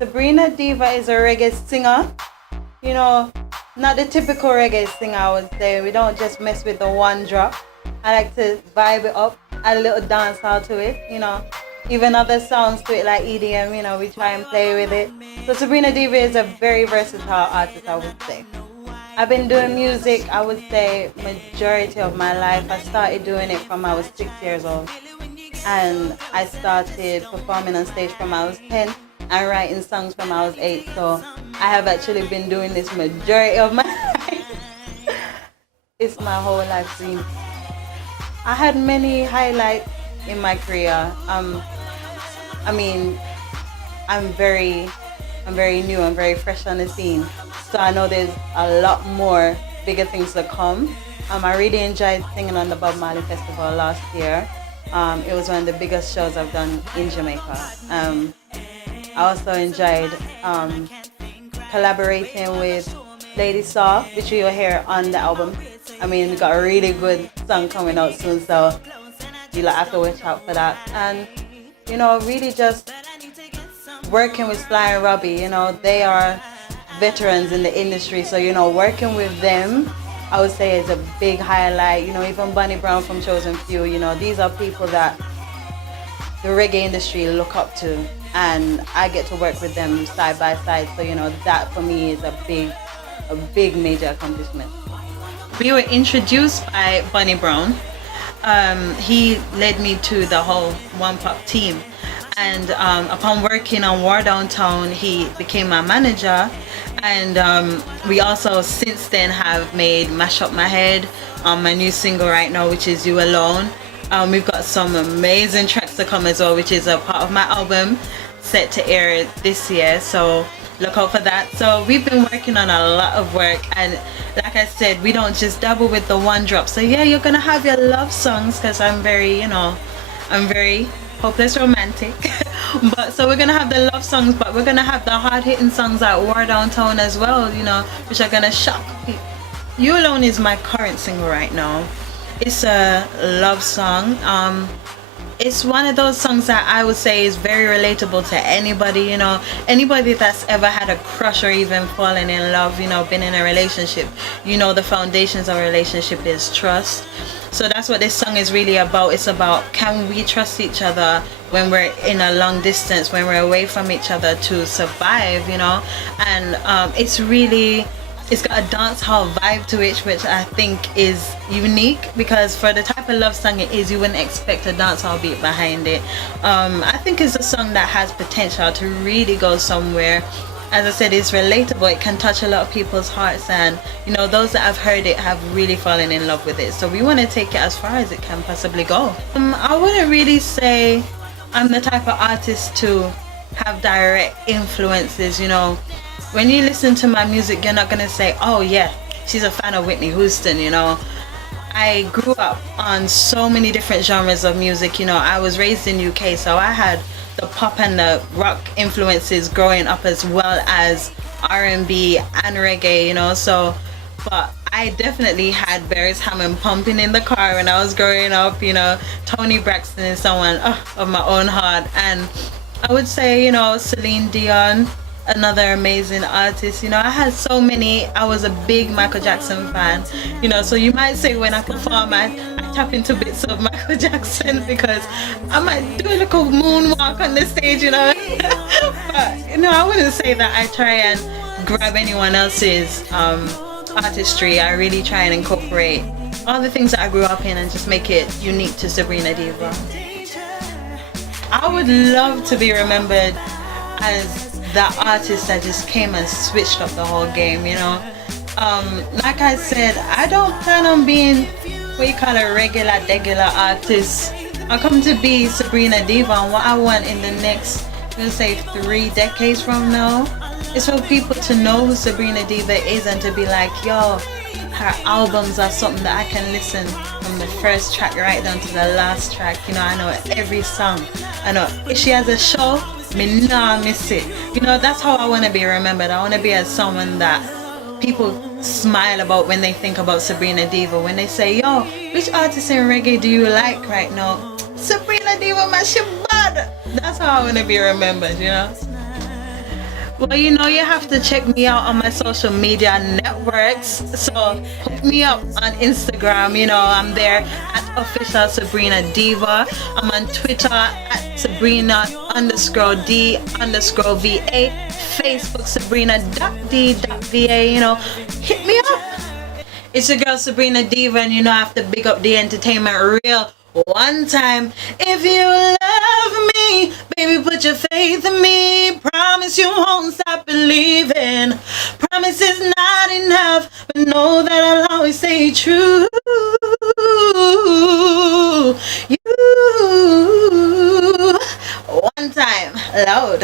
Sabrina Diva is a reggae singer. You know, not the typical reggae singer, I would say. We don't just mess with the one drop. I like to vibe it up, add a little dancehall to it, you know. Even other sounds to it like EDM, you know, we try and play with it. So Sabrina Diva is a very versatile artist, I would say. I've been doing music, I would say, majority of my life. I started doing it from I was 6 years old. And I started performing on stage from I was 10 and writing songs from I was 8. So I have actually been doing this majority of my life. It's my whole life dream. I had many highlights in my career. I mean, I'm very new, I'm very fresh on the scene. So I know there's a lot more bigger things to come. I really enjoyed singing on the Bob Marley Festival last year. It was one of the biggest shows I've done in Jamaica. I also enjoyed collaborating with Lady Saw, which you will hear on the album. I mean, we got a really good song coming out soon, so you have to watch out for that. And, you know, really just working with Sly and Robbie, you know, they are veterans in the industry, so, you know, working with them, I would say, is a big highlight. You know, even Bunny Brown from Chosen Few, you know, these are people that the reggae industry look up to, and I get to work with them side by side, so, you know, that for me is a big major accomplishment. We were introduced by Bunny Brown. He led me to the whole One Pop team, and upon working on War Downtown, he became my manager. And we also since then have made Mash Up My Head, my new single right now, which is You Alone. We've got some amazing tracks to come as well, which is a part of my album set to air this year, so look out for that. So we've been working on a lot of work, and like I said, we don't just double with the one drop. So yeah, you're gonna have your love songs, because I'm very hopeless romantic. But so we're gonna have the love songs, but we're gonna have the hard-hitting songs like War Downtown as well, you know, which are gonna shock people. You Alone is my current single right now. It's a love song. It's one of those songs that I would say is very relatable to anybody, you know, anybody that's ever had a crush or even fallen in love, you know, been in a relationship. You know, the foundations of a relationship is trust. So that's what this song is really about. It's about, can we trust each other when we're in a long distance, when we're away from each other, to survive, you know. And it's got a dancehall vibe to it, which I think is unique, because for the type of love song it is, you wouldn't expect a dancehall beat behind it. I think it's a song that has potential to really go somewhere. As I said, it's relatable, it can touch a lot of people's hearts, and you know, those that have heard it have really fallen in love with it. So we want to take it as far as it can possibly go. I wouldn't really say I'm the type of artist to have direct influences, you know. When you listen to my music, you're not gonna say, oh yeah, she's a fan of Whitney Houston, you know. I grew up on so many different genres of music, you know. I was raised in UK, so I had the pop and the rock influences growing up, as well as R&B and reggae, you know. So, but I definitely had Barry's Hammond pumping in the car when I was growing up, you know. Tony Braxton is someone of my own heart. And I would say, you know, Celine Dion, another amazing artist. You know, I had so many. I was a big Michael Jackson fan, you know, so you might say when I perform I tap into bits of Michael Jackson, because I might do a little moonwalk on the stage, you know. But you know, I wouldn't say that I try and grab anyone else's artistry. I really try and incorporate all the things that I grew up in and just make it unique to Sabrina Diva. I would love to be remembered as that artist that just came and switched up the whole game, you know. Like I said, I don't plan on being what you call a regular artist. I come to be Sabrina Diva, and what I want in the next, let's say, 3 decades from now, is for people to know who Sabrina Diva is, and to be like, yo, her albums are something that I can listen from the first track right down to the last track. You know, I know every song. I know if she has a show, me nah miss it. You know, that's how I want to be remembered. I want to be as someone that people smile about when they think about Sabrina Diva. When they say, yo, which artist in reggae do you like right now? Sabrina Diva, man, she bad. That's how I want to be remembered, you know. Well, you know, you have to check me out on my social media networks. So hook me up on Instagram. You know, I'm there at official Sabrina Diva. I'm on Twitter at Sabrina _ D _ VA. Facebook Sabrina.D.VA. You know, hit me up. It's your girl Sabrina Diva, and you know I have to big up the entertainment real one time. If you love me, baby, put your faith in me. Promise you won't stop believing. Promise is not enough, but know that I'll always stay true. You, one time, loud.